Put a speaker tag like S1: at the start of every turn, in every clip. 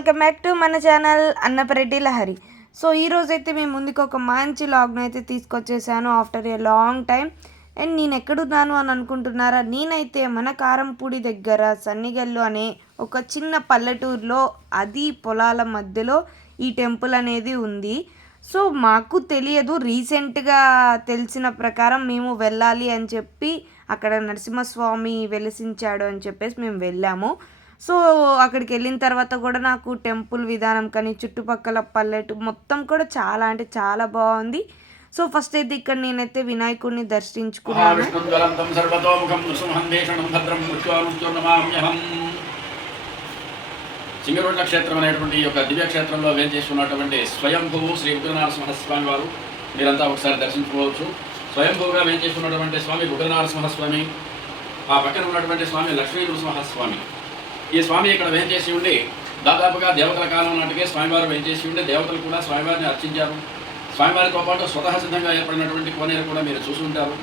S1: Welcome back to మన channel Annapareddy Lahari. So ఈరోజు అయితే మేము ముందుకు ఒక మంచి లాగ్ను అయితే తీసుకొచ్చేసాను after a long time. And నేను ఎక్కడున్నాను అని అనుకుంటున్నారా? నేనైతే మన కారంపూడి దగ్గర సన్నిగల్లు అనే ఒక చిన్న పల్లెటూరులో అది పొలాల మధ్యలో ఈ టెంపుల్ అనేది ఉంది. సో మాకు తెలియదు రీసెంట్గా తెలిసిన ప్రకారం మేము వెళ్ళాలి అని చెప్పి అక్కడ నరసింహస్వామి వెలిసించాడు అని చెప్పేసి మేము వెళ్ళాము. సో అక్కడికి వెళ్ళిన తర్వాత కూడా నాకు టెంపుల్ విధానం కానీ చుట్టుపక్కల పల్లెటు మొత్తం కూడా చాలా అంటే చాలా బాగుంది. సో ఫస్ట్ అయితే ఇక్కడ నేనైతే వినాయకుడిని దర్శించుకున్నాను.
S2: సింగరోడ్ల క్షేత్రం అనేటువంటి ఈ యొక్క దివ్య క్షేత్రంలో వేంచేస్తున్నటువంటి స్వయంభువు శ్రీ ఉగ్రనారసింహ స్వామి వారు. మీరంతా ఒకసారి దర్శించుకోవచ్చు. స్వయంభువుగా వేంచేస్తున్నటువంటి స్వామి ఉగ్రనారసింహ స్వామి ఆ పక్కన ఉన్నటువంటి స్వామి లక్ష్మీ నృసింహ స్వామి ఈ స్వామి ఇక్కడ వేంచేసి ఉండి దాదాపుగా దేవతల కాలం నాటికే స్వామివారు వేంచేసి ఉండి దేవతలు కూడా స్వామివారిని అర్చించారు. స్వామివారితో పాటు స్వతహ సిద్ధంగా ఏర్పడినటువంటి కోనేరు కూడా మీరు చూసి ఉంటారు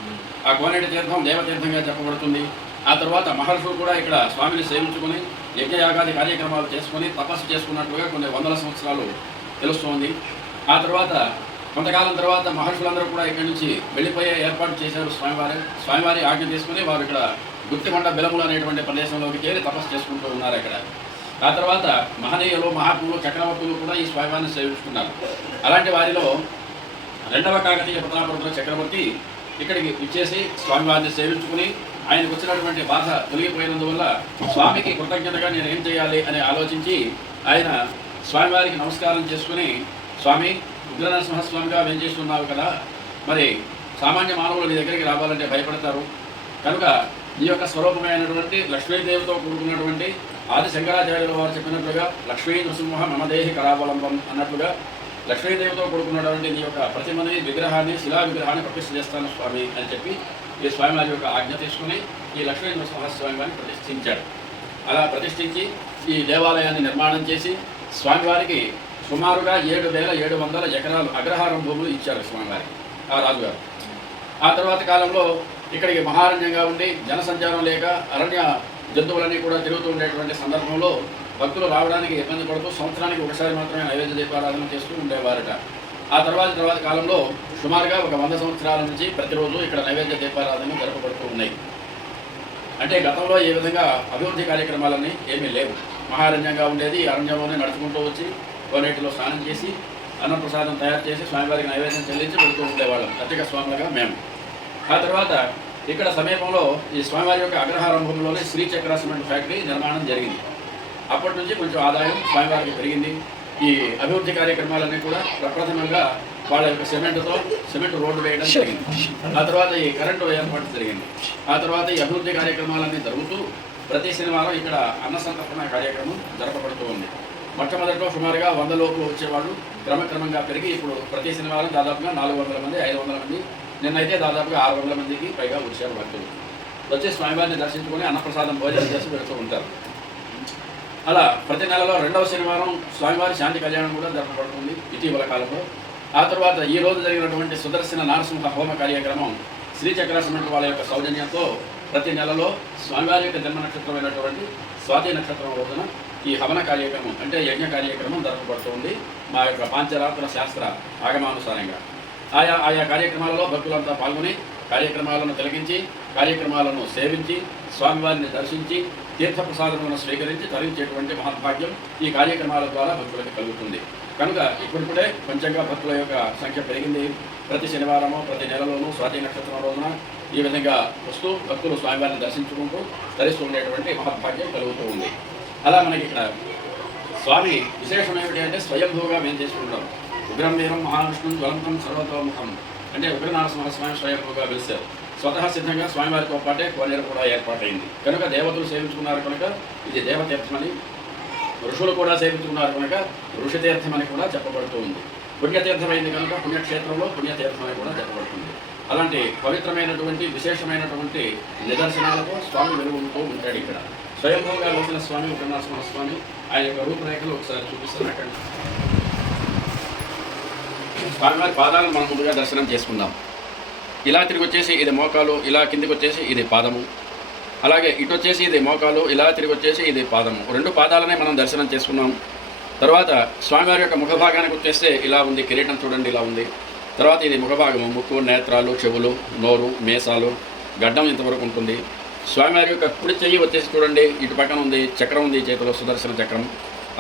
S2: ఆ కోనేటి తీర్థం దేవతీర్థంగా చెప్పబడుతుంది. ఆ తర్వాత మహర్షులు కూడా ఇక్కడ స్వామిని సేవించుకొని యజ్ఞయాగాది కార్యక్రమాలు చేసుకొని తపస్సు చేసుకున్నట్టుగా కొన్ని వందల సంవత్సరాలు తెలుస్తోంది. ఆ తర్వాత కొంతకాలం తర్వాత మహర్షులందరూ కూడా ఇక్కడి నుంచి వెళ్ళిపోయే ఏర్పాటు చేశారు స్వామివారి. స్వామివారి ఆజ్ఞ తీసుకుని వారు ఇక్కడ గుత్తికొండ బెలములు అనేటువంటి ప్రదేశంలోకి చేరి తపస్సు చేసుకుంటూ ఉన్నారు అక్కడ ఆ తర్వాత మహనీయులు మహాత్ములు చక్రవర్తులు కూడా ఈ స్వయమాన్ని సేవించుకున్నారు. అలాంటి వారిలో రెండవ కాకతీయ ప్రతాపరుడు చక్రవర్తి ఇక్కడికి ఇచ్చేసి స్వామివారిని సేవించుకుని ఆయనకు వచ్చినటువంటి బాధ తొలగిపోయినందువల్ల స్వామికి కృతజ్ఞతగా నేను ఏం చేయాలి అని ఆలోచించి ఆయన స్వామివారికి నమస్కారం చేసుకుని స్వామి ఉగ్రనరసింహస్వామిగా వెంచేస్తున్నావు కదా. మరి సామాన్య మానవులు నీ దగ్గరికి రావాలంటే భయపడతారు. కనుక ఈ యొక్క స్వరూపమైనటువంటి లక్ష్మీదేవితో కూడుకున్నటువంటి ఆది శంకరాచార్యుల వారు చెప్పినట్లుగా లక్ష్మీ నృసింహ మమదేహి కరావలంబం అన్నట్లుగా లక్ష్మీదేవితో కూడుకున్నటువంటి నీ యొక్క ప్రతిమని విగ్రహాన్ని శిలా విగ్రహాన్ని ప్రతిష్ఠ చేస్తాను స్వామి అని చెప్పి ఈ స్వామి వారి యొక్క ఆజ్ఞ తీసుకుని ఈ లక్ష్మీ నృసింహస్వామి వారిని ప్రతిష్ఠించాడు. అలా ప్రతిష్ఠించి ఈ దేవాలయాన్ని నిర్మాణం చేసి స్వామివారికి సుమారుగా ఏడు వేల ఏడు వందల ఎకరాలు అగ్రహారం భూములు ఇచ్చారు స్వామివారికి ఆ రాజుగారు. ఆ తర్వాత కాలంలో ఇక్కడికి మహారణ్యంగా ఉండి జనసంచారం లేక అరణ్య జంతువులన్నీ కూడా తిరుగుతూ ఉండేటువంటి సందర్భంలో భక్తులు రావడానికి ఇబ్బంది పడుతూ సంవత్సరానికి ఒకసారి మాత్రమే నైవేద్య దీపారాధన చేస్తూ ఉండేవారట. ఆ తర్వాత తర్వాత కాలంలో సుమారుగా ఒక వంద సంవత్సరాల నుంచి ప్రతిరోజు ఇక్కడ నైవేద్య దీపారాధన జరపబడుతూ ఉన్నాయి. అంటే గతంలో ఏ విధంగా అభివృద్ధి కార్యక్రమాలన్నీ ఏమీ లేవు. మహారణ్యంగా ఉండేది అరణ్యంలోనే నడుచుకుంటూ వచ్చి కోనేటిలో స్నానం చేసి అన్నప్రసాదం తయారు చేసి స్వామివారికి నైవేద్యం చెల్లించి వెళుతూ ఉండేవాళ్ళం. అర్చక స్వాములుగా మేము. ఆ తర్వాత ఇక్కడ సమీపంలో ఈ స్వామివారి యొక్క అగ్రహారంభంలోనే శ్రీచక్ర సిమెంట్ ఫ్యాక్టరీ నిర్మాణం జరిగింది. అప్పటి నుంచి కొంచెం ఆదాయం స్వామివారికి పెరిగింది. ఈ అభివృద్ధి కార్యక్రమాలన్నీ కూడా ప్రప్రథమంగా వాళ్ళ యొక్క సిమెంట్తో సిమెంట్ రోడ్డు వేయడం జరిగింది. ఆ తర్వాత ఈ కరెంటు ఏర్పాటు జరిగింది. ఆ తర్వాత ఈ అభివృద్ధి కార్యక్రమాలన్నీ జరుగుతూ ప్రతి శనివారం ఇక్కడ అన్న సంతర్పణ కార్యక్రమం జరపబడుతూ ఉంది. మొట్టమొదటిలో సుమారుగా వంద లోపు వచ్చేవాళ్ళు క్రమక్రమంగా పెరిగి ఇప్పుడు ప్రతి శనివారం దాదాపుగా నాలుగు వందల మంది ఐదు వందల మంది నిన్నైతే దాదాపుగా ఆరు వందల మందికి పైగా వచ్చారు భక్తులు. వచ్చి స్వామివారిని దర్శించుకొని అన్నప్రసాదం భోజనం చేసి వెళుతూ ఉంటారు. అలా ప్రతి నెలలో రెండవ శనివారం స్వామివారి శాంతి కళ్యాణం కూడా జరపబడుతుంది ఇటీవల కాలంలో. ఆ తర్వాత ఈ రోజు జరిగినటువంటి సుదర్శన నారసింహ హోమ కార్యక్రమం శ్రీచక్ర సిమెంట్ వాళ్ళ యొక్క సౌజన్యంతో ప్రతి నెలలో స్వామివారి యొక్క జన్మ నక్షత్రమైనటువంటి స్వాతి నక్షత్రం రోజున ఈ హవన కార్యక్రమం అంటే యజ్ఞ కార్యక్రమం జరపబడుతుంది మా యొక్క పాంచరాత్ర శాస్త్ర ఆగమానుసారంగా. ఆయా ఆయా కార్యక్రమాలలో భక్తులంతా పాల్గొని కార్యక్రమాలను తిలకించి కార్యక్రమాలను సేవించి స్వామివారిని దర్శించి తీర్థప్రసాదములను స్వీకరించి తరించేటువంటి మహద్భాగ్యం ఈ కార్యక్రమాల ద్వారా భక్తులకు కలుగుతుంది. కనుక ఇప్పుడిప్పుడే కొంచెంగా భక్తుల యొక్క సంఖ్య పెరిగింది. ప్రతి శనివారము ప్రతి నెలలోనూ స్వాతి నక్షత్రం రోజున ఈ విధంగా వస్తూ భక్తులు స్వామివారిని దర్శించుకుంటూ ధరిస్తూ ఉండేటువంటి మహద్భాగ్యం కలుగుతూ ఉంది. అలా మనకి ఇక్కడ స్వామి విశేషం ఏమిటి అంటే స్వయంభూగా మేము చేసుకుంటాం. ఉగ్రం వీరం మహావిష్ణుం జ్వలంతం సర్వతోముఖం. అంటే ఉగ్రనారసింహ స్వామి స్వయంగా పిలిచారు. స్వతహా సిద్ధంగా స్వామివారితో పాటే కోనేరు కూడా ఏర్పాటైంది. కనుక దేవతలు సేవించుకున్నారు కనుక ఇది దేవతీర్థమని ఋషులు కూడా సేవించుకున్నారు కనుక ఋషితీర్థమని కూడా చెప్పబడుతూ ఉంది. పుణ్యతీర్థమైంది కనుక పుణ్యక్షేత్రంలో పుణ్యతీర్థమని కూడా చెప్పబడుతుంది. అలాంటి పవిత్రమైనటువంటి విశేషమైనటువంటి నిదర్శనాలతో స్వామి వెలుగుతూ ఉంటాడు ఇక్కడ. స్వయంభూగా వచ్చిన స్వామి ఉగ్రనారసింహ స్వామి ఆయన యొక్క రూపురేఖలు ఒకసారి చూపిస్తున్నట్టు స్వామివారి పాదాలను మనం ముందుగా దర్శనం చేసుకుందాం. ఇలా తిరిగి వచ్చేసి ఇది మోకాలు ఇలా కిందికి వచ్చేసి ఇది పాదము. అలాగే ఇటు వచ్చేసి ఇది మోకాలు ఇలా తిరిగి వచ్చేసి ఇది పాదము. రెండు పాదాలనే మనం దర్శనం చేసుకున్నాం. తర్వాత స్వామివారి యొక్క ముఖభాగానికి వచ్చేస్తే ఇలా ఉంది కిరీటం చూడండి ఇలా ఉంది. తర్వాత ఇది ముఖభాగము ముక్కు నేత్రాలు చెవులు నోరు మీసాలు గడ్డం ఇంతవరకు ఉంటుంది. స్వామివారి యొక్క కుడి చెయ్యి వచ్చేసి చూడండి ఇటు పక్కన ఉంది చక్రం ఉంది చేతిలో సుదర్శన చక్రం.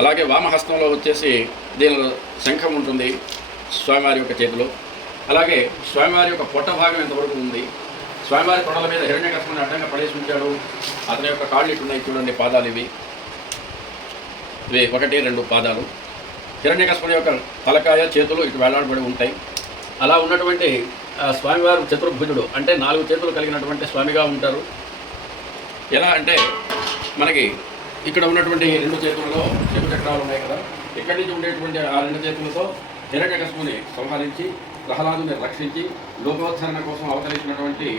S2: అలాగే వామహస్తంలో వచ్చేసి దీనిలో శంఖం ఉంటుంది. స్వామివారి యొక్క చేతిలో. అలాగే స్వామివారి యొక్క పొట్ట భాగం ఎంతవరకు ఉంది? స్వామివారి కొండల మీద హిరణ్యకస్మని అడ్డంగా పడేసి ఉంచాడు. అతని యొక్క కాళ్ళు ఇట్టున్నాయి ఉన్నాయి చూడండి పాదాలు ఇవి. ఇవి ఒకటి రెండు పాదాలు. హిరణ్యకస్మని యొక్క తలకాయ చేతులు ఇటు వేలాడబడి ఉంటాయి. అలా ఉన్నటువంటి స్వామివారు చతుర్భుజుడు. అంటే నాలుగు చేతులు కలిగినటువంటి స్వామిగా ఉంటారు. ఎలా అంటే మనకి ఇక్కడ ఉన్నటువంటి రెండు చేతులలో చెట్టు చక్రాలు ఉన్నాయి కదా. ఇక్కడి నుంచి ఉండేటువంటి ఆ రెండు చేతులతో హిరణ్యకస్ముని సంహరించి ప్రహ్లాదుని రక్షించి లోకోద్ధరణ కోసం అవతరించినటువంటి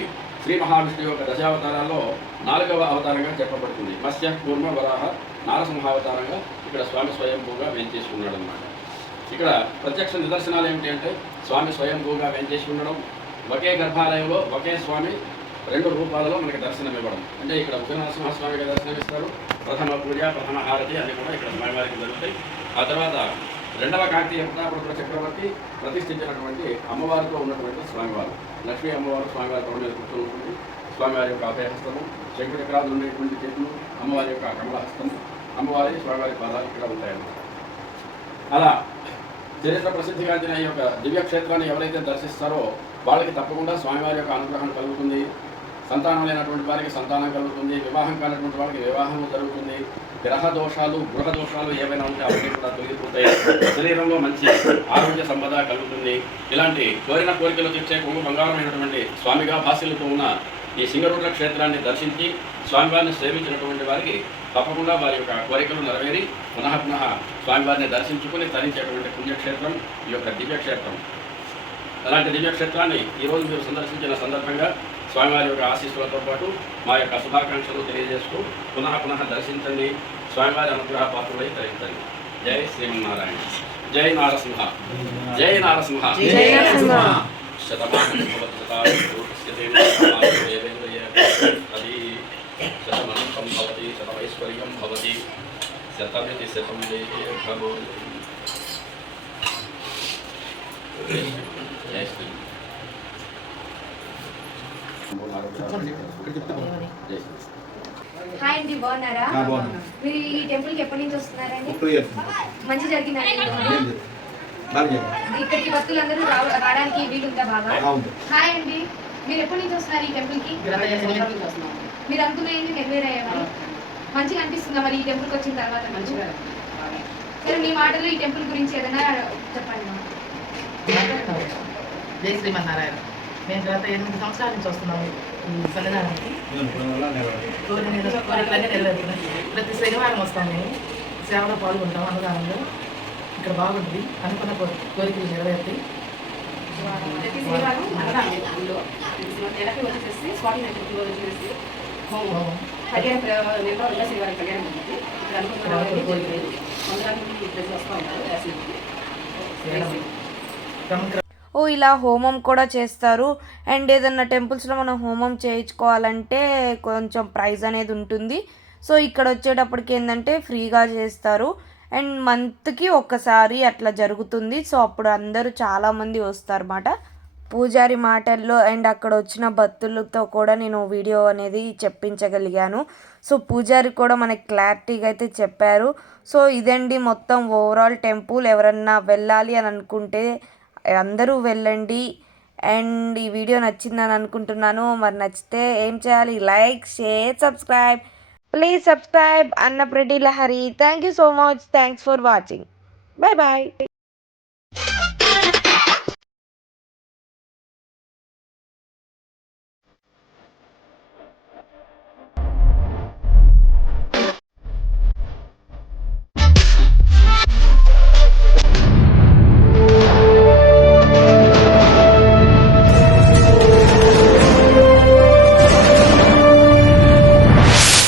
S2: శ్రీ మహావిష్ణువు యొక్క దశావతారాల్లో నాలుగవ అవతారంగా చెప్పబడుతుంది. మత్స్య కూర్మ వరాహ నారసింహావతారంగా ఇక్కడ స్వామి స్వయంభూగా వెంచేసుకున్నాడు అనమాట ఇక్కడ ప్రత్యక్ష నిదర్శనాలు ఏమిటి అంటే స్వామి స్వయంభూగా వెంచేసి ఉండడం ఒకే గర్భాలయంలో ఒకే స్వామి రెండు రూపాలలో మనకి దర్శనం ఇవ్వడం. అంటే ఇక్కడ ఉగ్రనరసింహస్వామిగా దర్శనం ఇస్తారు ప్రథమ పూజ ప్రథమ హారతి అన్ని కూడా ఇక్కడ స్వామివారికి జరుగుతాయి. ఆ తర్వాత రెండవ కాంతీయ ప్రతాపరుద్ర చక్రవర్తి ప్రతిష్ఠించినటువంటి అమ్మవారితో ఉన్నటువంటి స్వామివారు. లక్ష్మీ అమ్మవారు స్వామివారి తొడ మీద కూర్చొని ఉంటుంది. స్వామివారి యొక్క అభయహస్తము శంకుడి ఉండేటువంటి చేతులు అమ్మవారి యొక్క కమలహస్తము అమ్మవారి స్వామివారి పాదాలు ఇక్కడ ఉంటాయన్నమాట. అలా చరిత్ర ప్రసిద్ధిగాంచిన ఈ యొక్క దివ్యక్షేత్రాన్ని ఎవరైతే దర్శిస్తారో వాళ్ళకి తప్పకుండా స్వామివారి యొక్క అనుగ్రహం కలుగుతుంది. సంతానం లేనటువంటి వారికి సంతానం కలుగుతుంది వివాహం కానటువంటి వారికి వివాహం జరుగుతుంది. గ్రహ దోషాలు గృహ దోషాలు ఏవైనా ఉంటే అవన్నీ కూడా తొలగిపోతాయి. శరీరంలో మంచి ఆరోగ్య సంపద కలుగుతుంది. ఇలాంటి కోరిన కోరికలు తెచ్చే కొంగు బంగారమైనటువంటి స్వామిగా భాషలతో ఉన్న ఈ సింగరూట్ల క్షేత్రాన్ని దర్శించి స్వామివారిని సేవించినటువంటి వారికి తప్పకుండా వారి యొక్క కోరికలు నెరవేరి పునః పునః స్వామివారిని దర్శించుకుని తరించేటువంటి పుణ్యక్షేత్రం ఈ యొక్క దివ్యక్షేత్రం. అలాంటి దివ్యక్షేత్రాన్ని ఈరోజు మీరు సందర్శించిన సందర్భంగా స్వామివారి యొక్క ఆశీస్సులతో పాటు మా యొక్క శుభాకాంక్షలు తెలియజేస్తూ పునః పునః దర్శించండి. స్వామివారి అనుగ్రహ పాత్రులై తరించండి. జై శ్రీమన్నారాయణ. జై నారసింహ. జై నారసింహ.
S1: జై నరసింహ.
S2: శతమానం భవతి శతాయుష్యతే దేవేంద్రియ అది శతమనంతం భవతి శతమైశ్వర్యం భవతి. శతమితి శతం దేహో జై శ్రీ జై శ్రీ
S3: హాయ్ అండి బాగున్నారా. మీరు ఈ టెంపుల్కి ఎప్పటి నుంచి వస్తున్నారండి? మంచి
S4: చెప్పారు.
S3: ఇక్కడికి భక్తులందరూ రావ- రావడానికి వీలుందా బాగా? హాయ్ అండి. మీరు ఎప్పటి నుంచి వస్తున్నారు ఈ టెంపుల్కి మీరు అనుకునేది నెరవేరాయా మరి? మంచిగా అనిపిస్తుందా మరి ఈ టెంపుల్కి వచ్చిన తర్వాత మంచిగా సరే మీ మాటలు ఈ టెంపుల్ గురించి ఏదైనా చెప్పండి.
S5: జై శ్రీమన్నారాయణ మేము గత ఎనిమిది సంవత్సరాల నుంచి వస్తున్నాము ఈ సన్నిధానానికి కోరికలన్నీ నెరవేరుతున్నాయి ప్రతి శనివారం వస్తాం మేము సేవలో పాల్గొంటాం అన్నదానంలో. ఇక్కడ బాగుంటుంది అనుకున్న కోరికలు నెరవేరుతాయి.
S6: ప్రతి శనివారం నెలకి వచ్చేసి స్వామి నక్షత్రంలో వచ్చేసి
S5: హోమం.
S6: కళ్యాణ ప్ర- నెలలో రెండో శనివారం కళ్యాణం ఉంటుంది ఇక్కడ అనుకున్న వస్తూ ఉంటారు
S1: ఓ ఇలా హోమం కూడా చేస్తారు. అండ్ ఏదన్నా టెంపుల్స్లో మనం హోమం చేయించుకోవాలంటే కొంచెం ప్రైజ్ అనేది ఉంటుంది. సో ఇక్కడ వచ్చేటప్పటికి ఏంటంటే ఫ్రీగా చేస్తారు. అండ్ మంత్కి ఒక్కసారి అట్లా జరుగుతుంది. సో అప్పుడు అందరూ చాలామంది వస్తారు అన్నమాట పూజారి మాటల్లో అండ్ అక్కడ వచ్చిన భక్తులతో కూడా నేను వీడియో అనేది చెప్పించగలిగాను. సో పూజారి కూడా మనకి క్లారిటీగా అయితే చెప్పారు. సో ఇదండి మొత్తం ఓవరాల్ టెంపుల్. ఎవరన్నా వెళ్ళాలి అని అనుకుంటే అందరూ వెళ్ళండి. అండ్ ఈ వీడియో నచ్చిందని అనుకుంటున్నాను. మరి నచ్చితే ఏం చేయాలి? Like share subscribe. Please subscribe. అన్న ప్రతి Lahari thank you so much. Thanks for watching. Bye bye.